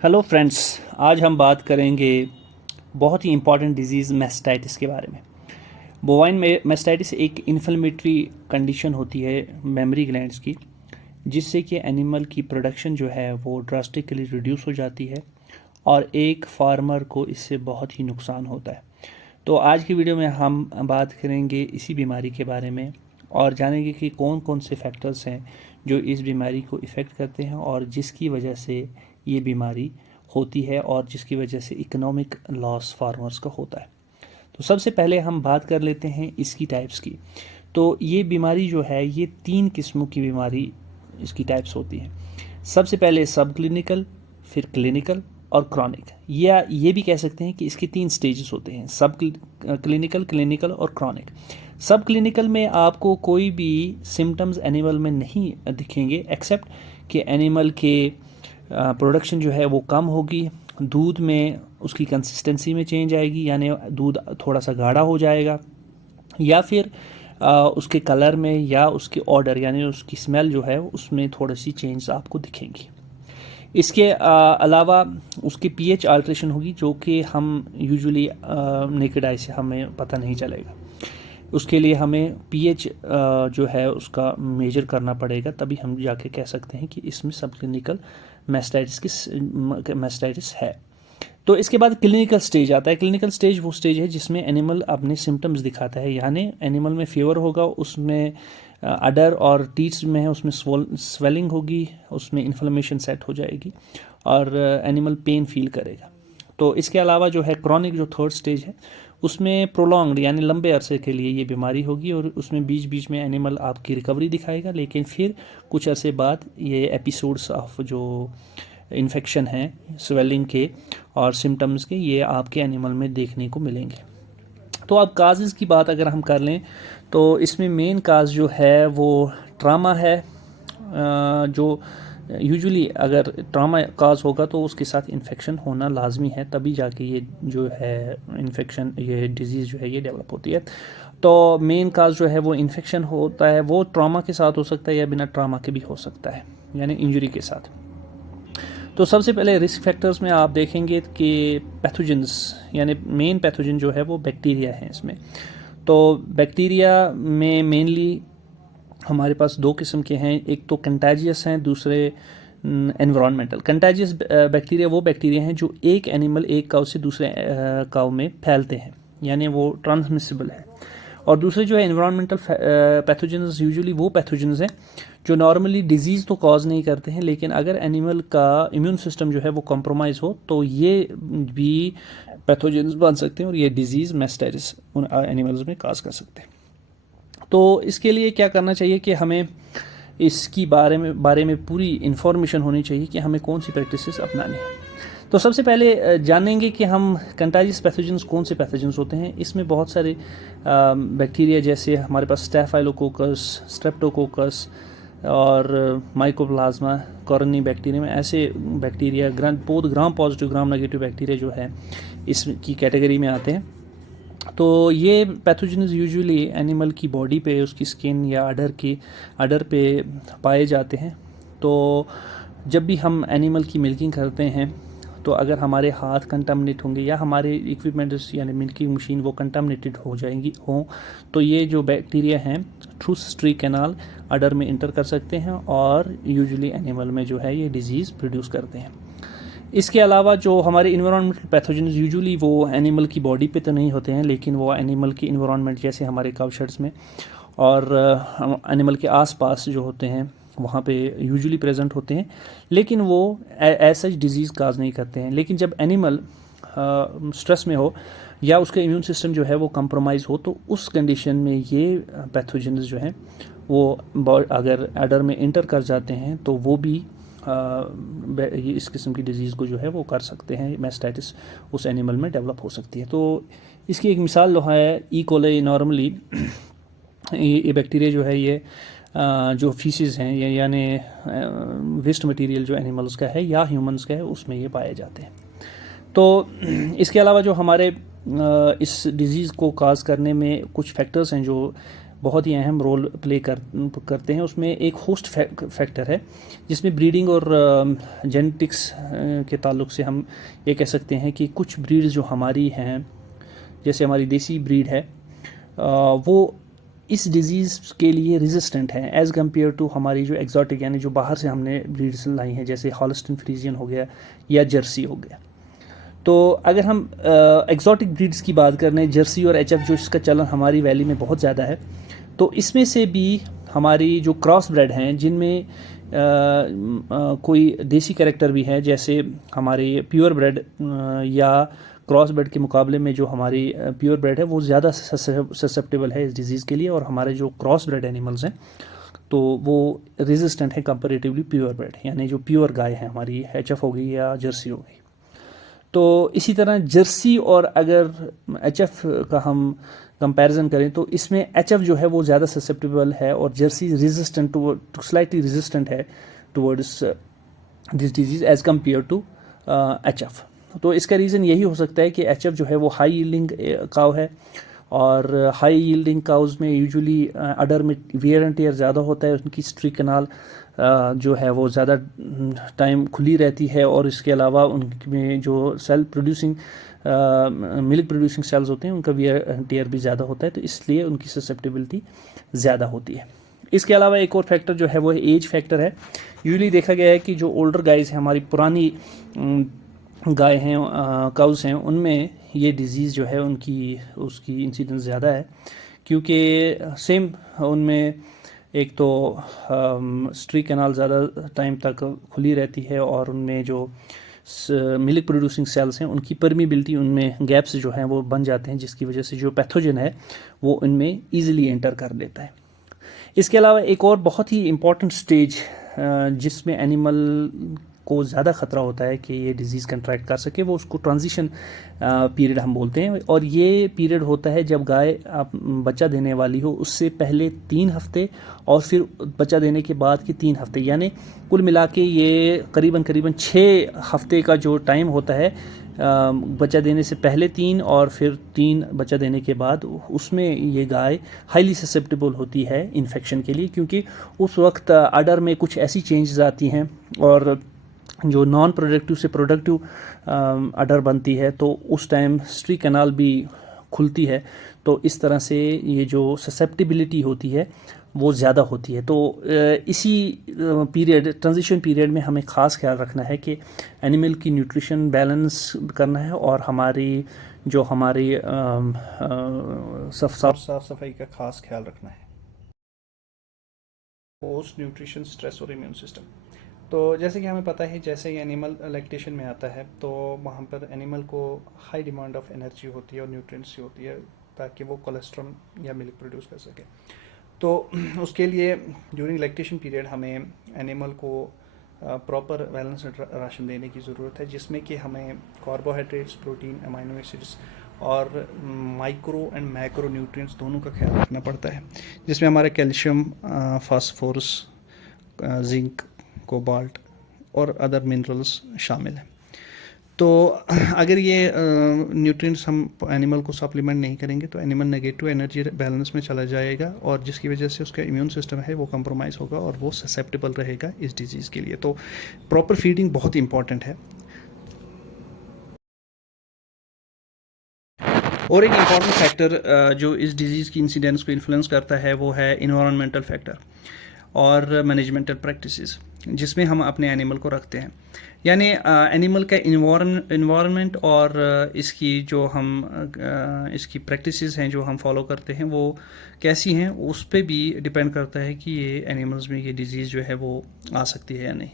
Hello friends. आज हम बात करेंगे बहुत ही इम्पॉर्टेंट डिजीज़ मैस्टाइटिस के बारे में। बोवाइन में मैस्टाइटिस एक इन्फ्लेमेटरी कंडीशन होती है मेमरी ग्लैंड्स की, जिससे कि एनिमल की प्रोडक्शन जो है वो ड्रास्टिकली रिड्यूस हो जाती है और एक फार्मर को इससे बहुत ही नुकसान होता है। तो आज की वीडियो में हम बात करेंगे इसी बीमारी के बारे में और जानेंगे कि कौन कौन से फैक्टर्स हैं जो इस बीमारी को इफ़ेक्ट करते हैं और जिसकी वजह से ये बीमारी होती है और जिसकी वजह से इकोनॉमिक लॉस फार्मर्स का होता है। तो सबसे पहले हम बात कर लेते हैं इसकी टाइप्स की। तो ये बीमारी जो है ये 3 किस्मों की बीमारी इसकी टाइप्स होती हैं। सबसे पहले सब क्लिनिकल, फिर क्लिनिकल और क्रॉनिक, या ये भी कह सकते हैं कि इसके 3 स्टेजेस होते हैं, सब क्लिनिकल, क्लिनिकल और क्रॉनिक। सब क्लिनिकल में आपको कोई भी सिम्टम्स एनिमल में नहीं दिखेंगे एक्सेप्ट कि एनिमल के प्रोडक्शन जो है वो कम होगी, दूध में उसकी कंसिस्टेंसी में चेंज आएगी, यानी दूध थोड़ा सा गाढ़ा हो जाएगा, या फिर उसके कलर में या उसके ऑर्डर यानी उसकी स्मेल जो है उसमें थोड़ी सी चेंज आपको दिखेंगी। इसके अलावा उसकी पीएच अल्ट्रेशन होगी, जो कि हम यूजुअली नेकेड आई से हमें पता नहीं चलेगा। उसके लिए हमें पीएच जो है उसका मेजर करना पड़ेगा, तभी हम जाके कह सकते हैं कि इसमें सब क्लिनिकल मैस्टाइटिस है। तो इसके बाद क्लिनिकल स्टेज आता है। क्लिनिकल स्टेज वो स्टेज है जिसमें एनिमल अपने सिम्टम्स दिखाता है, यानी एनिमल में फीवर होगा, उसमें अडर और टीथ्स में है उसमें स्वेलिंग होगी, उसमें इन्फ्लेमेशन सेट हो जाएगी और एनिमल पेन फील करेगा। तो इसके अलावा जो है क्रॉनिक, जो थर्ड स्टेज है, उसमें प्रोलॉन्ग्ड यानी लंबे अरसे के लिए ये बीमारी होगी और उसमें बीच बीच में एनिमल आपकी रिकवरी दिखाएगा, लेकिन फिर कुछ अरसे बाद ये एपिसोड्स ऑफ जो इन्फेक्शन है स्वेलिंग के और सिम्टम्स के, ये आपके एनिमल में देखने को मिलेंगे। तो अब काजेज़ की बात अगर हम कर लें तो इसमें मेन काज जो है वो ट्रामा है। जो यूजुअली अगर ट्रामा काज होगा तो उसके साथ इन्फेक्शन होना लाजमी है, तभी जाके ये जो है इन्फेक्शन, ये डिजीज़ जो है ये डेवलप होती है। तो मेन काज जो है वो इन्फेक्शन होता है, वो ट्रामा के साथ हो सकता है या बिना ट्रामा के भी हो सकता है, यानी इंजरी के साथ। तो सबसे पहले रिस्क फैक्टर्स में आप देखेंगे कि पैथोजेंस, यानी मेन पैथोजन जो है वो बैक्टीरिया है इसमें। तो बैक्टीरिया में मेनली हमारे पास 2 किस्म के हैं, एक तो कंटाजियस हैं, दूसरे एनवायरमेंटल। कंटाजियस बैक्टीरिया वो बैक्टीरिया हैं जो एक एनिमल, एक काउ से दूसरे काउ में फैलते हैं, यानी वो ट्रांसमिसिबल है। और दूसरे जो है एनवायरमेंटल पैथोजेंस, यूजुअली वो पैथोजेंस हैं जो नॉर्मली डिजीज़ तो कॉज नहीं करते हैं, लेकिन अगर एनिमल का इम्यून सिस्टम जो है वो कॉम्प्रोमाइज़ हो तो ये भी पैथोजेंस बन सकते हैं और ये डिजीज़ मैस्टाइटिस उन एनिमल्स में काज कर सकते हैं। तो इसके लिए क्या करना चाहिए कि हमें इसकी बारे में पूरी इन्फॉर्मेशन होनी चाहिए कि हमें कौन सी प्रैक्टिसेस अपनानी है। तो सबसे पहले जानेंगे कि हम कंटाजियस पैथोजेंस कौन से पैथोजेंस होते हैं। इसमें बहुत सारे बैक्टीरिया, जैसे हमारे पास स्टैफाइलोकोकस, स्ट्रेप्टोकोकस और माइकोप्लाज्मा कॉरोनी बैक्टीरिया में ऐसे bacteria both gram positive gram negative bacteria जो है इसकी कैटेगरी में आते हैं। तो ये पैथोजेंस यूजुअली एनिमल की बॉडी पे, उसकी स्किन या अडर पे पाए जाते हैं। तो जब भी हम एनिमल की मिल्किंग करते हैं तो अगर हमारे हाथ कंटामिनेट होंगे या हमारे इक्विपमेंट्स यानी मिल्किंग मशीन वो कंटामिनेटेड हो तो ये जो बैक्टीरिया हैं थ्रू स्ट्री कैनाल अडर में इंटर कर सकते हैं और यूजुअली एनिमल में जो है ये डिजीज़ प्रोड्यूस करते हैं। इसके अलावा जो हमारे इन्वायरमेंटल पैथोजेंस यूजुअली वो एनिमल की बॉडी पे तो नहीं होते हैं, लेकिन वो एनिमल की इन्वायरमेंट, जैसे हमारे काउशेड्स में और एनिमल के आसपास जो होते हैं वहाँ पे यूजुअली प्रेजेंट होते हैं, लेकिन वो ऐसा डिजीज़ काज नहीं करते हैं। लेकिन जब एनिमल स्ट्रेस में हो या उसका इम्यून सिस्टम जो है वो कंप्रोमाइज़ हो तो उस कंडीशन में ये पैथोजेंस जो हैं वो अगर एडर में इंटर कर जाते हैं तो वो भी इस किस्म की डिजीज़ को जो है वो कर सकते हैं, मैस्टाइटिस उस एनिमल में डेवलप हो सकती है। तो इसकी एक मिसाल जो है ई कोलाई, नॉर्मली ये बैक्टीरिया जो है ये जो फीसिस हैं यानी वेस्ट मटेरियल जो एनिमल्स का है या ह्यूमंस का है उसमें ये पाए जाते हैं। तो इसके अलावा जो हमारे इस डिज़ीज़ को काज करने में कुछ फैक्टर्स हैं जो बहुत ही अहम रोल प्ले करते हैं। उसमें एक होस्ट फैक्टर है जिसमें ब्रीडिंग और जेनेटिक्स के ताल्लुक से हम ये कह सकते हैं कि कुछ ब्रीड्स जो हमारी हैं, जैसे हमारी देसी ब्रीड है, वो इस डिज़ीज़ के लिए रेजिस्टेंट है एज़ कम्पेयर टू हमारी जो एग्जॉटिक यानी जो बाहर से हमने ब्रीड्स लाई हैं, जैसे हॉलस्टीन फ्रीजियन हो गया या जर्सी हो गया। तो अगर हम एग्जॉटिक ब्रीड्स की बात करें, जर्सी और एचएफ जो इसका चलन हमारी वैली में बहुत ज़्यादा है, तो इसमें से भी हमारी जो क्रॉस ब्रेड हैं जिनमें कोई देसी कैरेक्टर भी है, जैसे हमारे प्योर ब्रेड या क्रॉस ब्रेड के मुकाबले में जो हमारी प्योर ब्रेड है वो ज़्यादा ससेप्टेबल है इस डिज़ीज़ के लिए, और हमारे जो क्रॉस ब्रेड एनिमल्स हैं तो वो रेजिस्टेंट है कंपैरेटिवली प्योर ब्रेड, यानी जो प्योर गाय है हमारी, एचएफ हो गई या जर्सी हो गई। तो इसी तरह जर्सी और अगर एचएफ का हम कंपैरिजन करें तो इसमें एचएफ जो है वो ज़्यादा ससेप्टेबल है और Jersey resistant to slightly resistant है towards this disease as compare to HF. तो इसका रीज़न यही हो सकता है कि एचएफ जो है वो हाई यील्डिंग काव है, और हाई यील्डिंग काउज में यूजुअली अडर में वेयर एंड टेयर ज़्यादा होता है, उनकी स्ट्री कनाल जो है वो ज़्यादा टाइम खुली रहती है, और इसके अलावा उनमें जो cell producing milk producing cells होते हैं उनका वेयर एंड टेयर भी ज़्यादा होता है, तो इसलिए उनकी ससेप्टेबिलिटी ज़्यादा होती है। इसके अलावा एक और फैक्टर जो है वो एज फैक्टर है। यूजुअली देखा गया है कि जो ओल्डर गाइज हैं, हमारी पुरानी गाय हैं, काउस हैं, उनमें ये डिज़ीज़ जो है उसकी इंसिडेंस ज़्यादा है, क्योंकि सेम उनमें एक तो स्ट्री कैनाल ज़्यादा टाइम तक खुली रहती है, और उनमें जो मिल्क प्रोड्यूसिंग सेल्स हैं उनकी परमिबिलिटी, उनमें गैप्स जो हैं वो बन जाते हैं, जिसकी वजह से जो पैथोजन है वो उनमें ईजिली एंटर कर लेता है। इसके अलावा एक और बहुत ही इम्पॉर्टेंट स्टेज जिसमें एनिमल को ज़्यादा ख़तरा होता है कि ये डिज़ीज़ कंट्रैक्ट कर सके, वो उसको ट्रांजिशन पीरियड हम बोलते हैं, और ये पीरियड होता है जब गाय आप बच्चा देने वाली हो उससे पहले 3 हफ्ते और फिर बच्चा देने के बाद के 3 हफ्ते, यानी कुल मिला के ये करीबन 6 हफ्ते का जो टाइम होता है बच्चा देने से पहले 3 और फिर 3 बच्चा देने के बाद, उसमें ये गाय हाईली ससेप्टेबल होती है इन्फेक्शन के लिए, क्योंकि उस वक्त अडर में कुछ ऐसी चेंजेस आती हैं और जो नॉन प्रोडक्टिव से प्रोडक्टिव अडर बनती है, तो उस टाइम स्ट्री कैनाल भी खुलती है, तो इस तरह से ये जो ससेप्टिबिलिटी होती है वो ज़्यादा होती है। तो इसी पीरियड, ट्रांजिशन पीरियड में हमें ख़ास ख्याल रखना है कि एनिमल की न्यूट्रिशन बैलेंस करना है, और हमारी साफ सफाई का ख़ास ख्याल रखना है। पोस्ट न्यूट्रिशन स्ट्रेस और इम्यून सिस्टम। तो जैसे कि हमें पता है, जैसे ही एनिमल लैक्टेशन में आता है तो वहाँ पर एनिमल को हाई डिमांड ऑफ एनर्जी होती है और न्यूट्रिएंट्स की होती है, ताकि वो कोलेस्ट्रॉल या मिल्क प्रोड्यूस कर सके। तो उसके लिए ड्यूरिंग लैक्टेशन पीरियड हमें एनिमल को प्रॉपर बैलेंस राशन देने की ज़रूरत है, जिसमें कि हमें कार्बोहाइड्रेट्स, प्रोटीन, अमाइनो एसिड्स और माइक्रो एंड मैक्रो न्यूट्रिएंट्स दोनों का ख्याल रखना पड़ता है, जिसमें हमारे कैल्शियम, फास्फोरस, जिंक, कोबाल्ट और अदर मिनरल्स शामिल हैं। तो अगर ये न्यूट्रिएंट्स हम एनिमल को सप्लीमेंट नहीं करेंगे तो एनिमल नेगेटिव एनर्जी बैलेंस में चला जाएगा, और जिसकी वजह से उसका इम्यून सिस्टम है वो कंप्रोमाइज़ होगा और वो ससेप्टेबल रहेगा इस डिजीज़ के लिए। तो प्रॉपर फीडिंग बहुत इंपॉर्टेंट है। और एक इम्पॉर्टेंट फैक्टर जो इस डिज़ीज़ की इंसिडेंस को इन्फ्लुएंस करता है वो है इन्वायरमेंटल फैक्टर और मैनेजमेंटल प्रैक्टिसेस, जिसमें हम अपने एनिमल को रखते हैं। यानी एनिमल का इन्वायरमेंट और इसकी जो इसकी प्रैक्टिसेस हैं जो हम फॉलो करते हैं वो कैसी हैं, उस पर भी डिपेंड करता है कि ये एनिमल्स में ये डिज़ीज़ जो है वो आ सकती है या नहीं।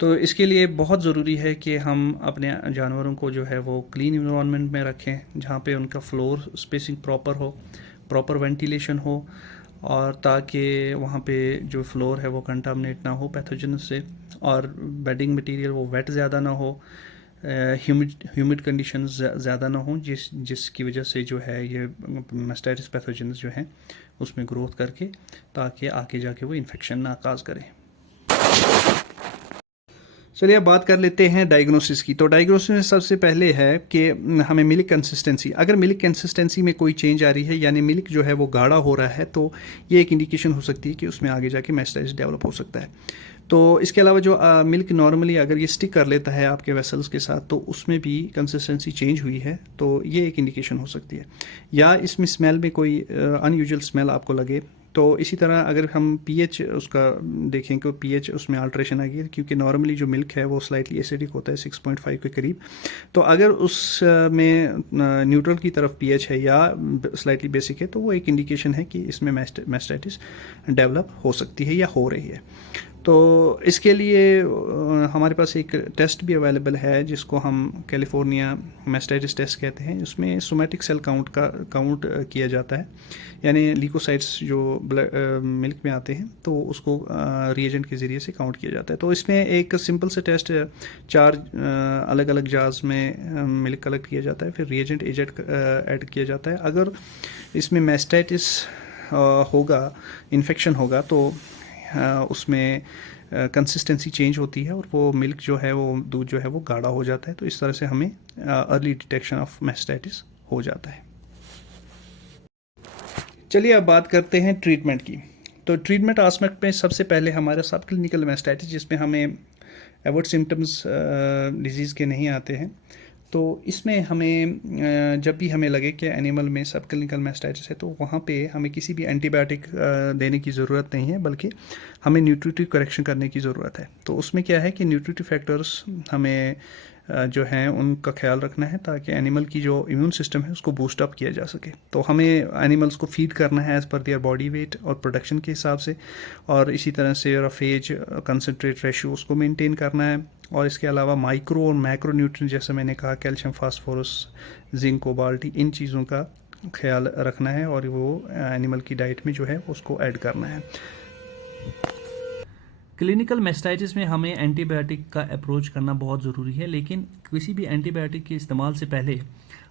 तो इसके लिए बहुत ज़रूरी है कि हम अपने जानवरों को जो है वो क्लीन इन्वायरमेंट में रखें, जहाँ पे उनका फ्लोर स्पेसिंग प्रॉपर हो, प्रॉपर वेंटिलेशन हो, और ताकि वहाँ पे जो फ्लोर है वो कंटामिनेट ना हो पैथोजन से, और बेडिंग मटेरियल वो वेट ज़्यादा ना हो, ह्यूमिड कंडीशंस ज़्यादा ना हो, जिसकी वजह से जो है ये मास्टाइटिस पैथोजन्स जो हैं उसमें ग्रोथ करके ताकि आगे जाके वो इन्फेक्शन ना काज करें। चलिए अब बात कर लेते हैं डायग्नोसिस की। तो डायग्नोसिस में सबसे पहले है कि हमें मिल्क कंसिस्टेंसी, अगर मिल्क कंसिस्टेंसी में कोई चेंज आ रही है यानी मिल्क जो है वो गाढ़ा हो रहा है, तो ये एक इंडिकेशन हो सकती है कि उसमें आगे जाके मैस्टाइटिस डेवलप हो सकता है। तो इसके अलावा जो मिल्क नॉर्मली अगर ये स्टिक कर लेता है आपके वेसल्स के साथ, तो उसमें भी कंसिस्टेंसी चेंज हुई है, तो ये एक इंडिकेशन हो सकती है। या इसमें स्मेल में कोई अनयूजुअल स्मेल आपको लगे। तो इसी तरह अगर हम पीएच उसका देखें कि पीएच उसमें अल्ट्रेशन आ गई, क्योंकि नॉर्मली जो मिल्क है वो स्लाइटली एसिडिक होता है 6.5 के करीब। तो अगर उसमें न्यूट्रल की तरफ पीएच है या स्लाइटली बेसिक है, तो वो एक इंडिकेशन है कि इसमें मैस्टाइटिस डेवलप हो सकती है या हो रही है। तो इसके लिए हमारे पास एक टेस्ट भी अवेलेबल है जिसको हम कैलिफोर्निया मैस्टाइटिस टेस्ट कहते हैं। उसमें सोमैटिक सेल काउंट किया जाता है, यानी ल्यूकोसाइट्स जो मिल्क में आते हैं तो उसको रिएजेंट के ज़रिए से काउंट किया जाता है। तो इसमें एक सिंपल से टेस्ट, 4 अलग अलग जार्स में मिल्क कलेक्ट किया जाता है, फिर रिएजेंट एजेंट ऐड किया जाता है। अगर इसमें मैस्टाइटिस होगा, इन्फेक्शन होगा, तो उसमें कंसिस्टेंसी चेंज होती है और वो मिल्क जो है वो दूध जो है वो गाढ़ा हो जाता है। तो इस तरह से हमें अर्ली डिटेक्शन ऑफ मैस्टाइटिस हो जाता है। चलिए अब बात करते हैं ट्रीटमेंट की। तो ट्रीटमेंट आस्पेक्ट में सबसे पहले हमारा सब क्लिनिकल मैस्टाइटिस, जिसमें हमें एवर्ट सिम्टम्स डिजीज़ के नहीं आते हैं। तो इसमें हमें जब भी हमें लगे कि एनिमल में सब क्लिनिकल मैस्टाइटिस है, तो वहाँ पे हमें किसी भी एंटीबायोटिक देने की ज़रूरत नहीं है, बल्कि हमें न्यूट्रिटिव करेक्शन करने की ज़रूरत है। तो उसमें क्या है कि न्यूट्रिटिव फैक्टर्स हमें जो हैं उनका ख्याल रखना है, ताकि एनिमल की जो इम्यून सिस्टम है उसको बूस्ट अप किया जा सके। तो हमें एनिमल्स को फीड करना है as per their body weight और प्रोडक्शन के हिसाब से, और इसी तरह से रफेज कंसनट्रेट रेशियो उसको मेंटेन करना है। और इसके अलावा माइक्रो और मैक्रो न्यूट्रिएंट, जैसे मैंने कहा, कैल्शियम, फास्फोरस, जिंक, कोबाल्ट, इन चीज़ों का ख्याल रखना है और वो एनिमल की डाइट में जो है उसको ऐड करना है। क्लिनिकल मैस्टाइटिस में हमें एंटीबायोटिक का अप्रोच करना बहुत ज़रूरी है, लेकिन किसी भी एंटीबायोटिक के इस्तेमाल से पहले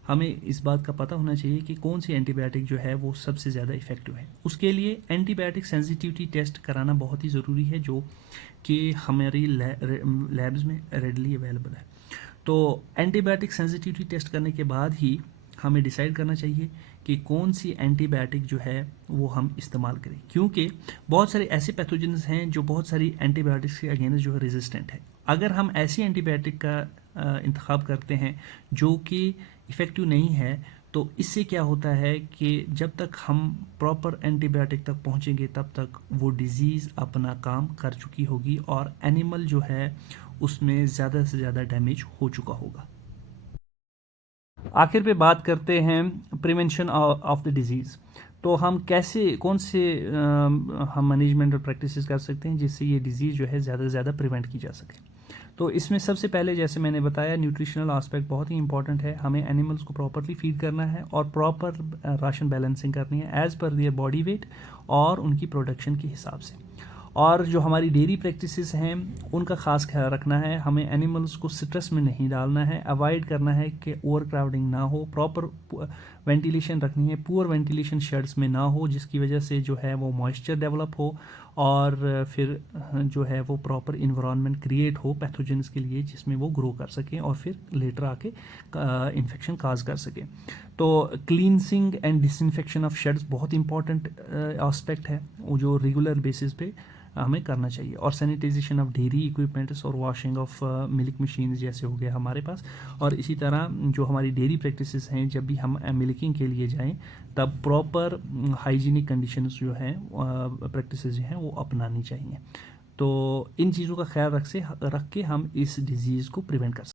हमें इस बात का पता होना चाहिए कि कौन सी एंटीबायोटिक जो है वो सबसे ज़्यादा इफ़ेक्टिव है। उसके लिए एंटीबायोटिक सेंसिटिविटी टेस्ट कराना बहुत ही ज़रूरी है, जो कि हमारी लैब्स में रेडली अवेलेबल है। तो एंटीबायोटिक सेंसिटिविटी टेस्ट करने के बाद ही हमें डिसाइड करना चाहिए कि कौन सी एंटीबायोटिक जो है वो हम इस्तेमाल करें, क्योंकि बहुत सारे ऐसे पैथोजेंस हैं जो बहुत सारी एंटीबायोटिक्स के अगेंस्ट जो है रेजिस्टेंट है। अगर हम ऐसी एंटीबायोटिक का इंतखाब करते हैं जो कि इफ़ेक्टिव नहीं है, तो इससे क्या होता है कि जब तक हम प्रॉपर एंटीबायोटिक तक पहुंचेंगे तब तक वो डिज़ीज़ अपना काम कर चुकी होगी और एनिमल जो है उसमें ज़्यादा से ज़्यादा डैमेज हो चुका होगा। आखिर पे बात करते हैं प्रिवेंशन ऑफ द डिजीज़। तो हम कैसे, कौन से हम मैनेजमेंट और प्रैक्टिसेस कर सकते हैं जिससे ये डिज़ीज़ जो है ज़्यादा से ज़्यादा प्रिवेंट की जा सके। तो इसमें सबसे पहले, जैसे मैंने बताया, न्यूट्रिशनल आस्पेक्ट बहुत ही इंपॉर्टेंट है। हमें एनिमल्स को प्रॉपरली फीड करना है और प्रॉपर राशन बैलेंसिंग करनी है as per their body weight और उनकी प्रोडक्शन के हिसाब से। और जो हमारी डेयरी प्रैक्टिसेस हैं उनका ख़ास ख्याल रखना है। हमें एनिमल्स को स्ट्रेस में नहीं डालना है, अवॉइड करना है कि ओवर क्राउडिंग ना हो, प्रॉपर वेंटिलेशन रखनी है, पुअर वेंटिलेशन शेड्स में ना हो, जिसकी वजह से जो है वो मॉइस्चर डेवलप हो और फिर जो है वो प्रॉपर इन्वायरमेंट क्रिएट हो पैथोजेंस के लिए, जिसमें वो ग्रो कर सकें और फिर लेटर आके इन्फेक्शन काज कर सकें। तो cleansing and disinfection of shades बहुत इंपॉर्टेंट एस्पेक्ट है, वो जो रेगुलर बेसिस पे हमें करना चाहिए। और सैनिटाइजेशन ऑफ डेयरी इक्विपमेंट्स और वॉशिंग ऑफ मिल्क मशीन जैसे हो गए हमारे पास। और इसी तरह जो हमारी डेयरी प्रैक्टिसेस हैं, जब भी हम मिल्किंग के लिए जाएं तब प्रॉपर हाइजीनिक कंडीशंस जो हैं, प्रैक्टिसेस जो हैं वो अपनानी चाहिए। तो इन चीज़ों का ख्याल रख के हम इस डिज़ीज़ को प्रिवेंट कर सकते हैं।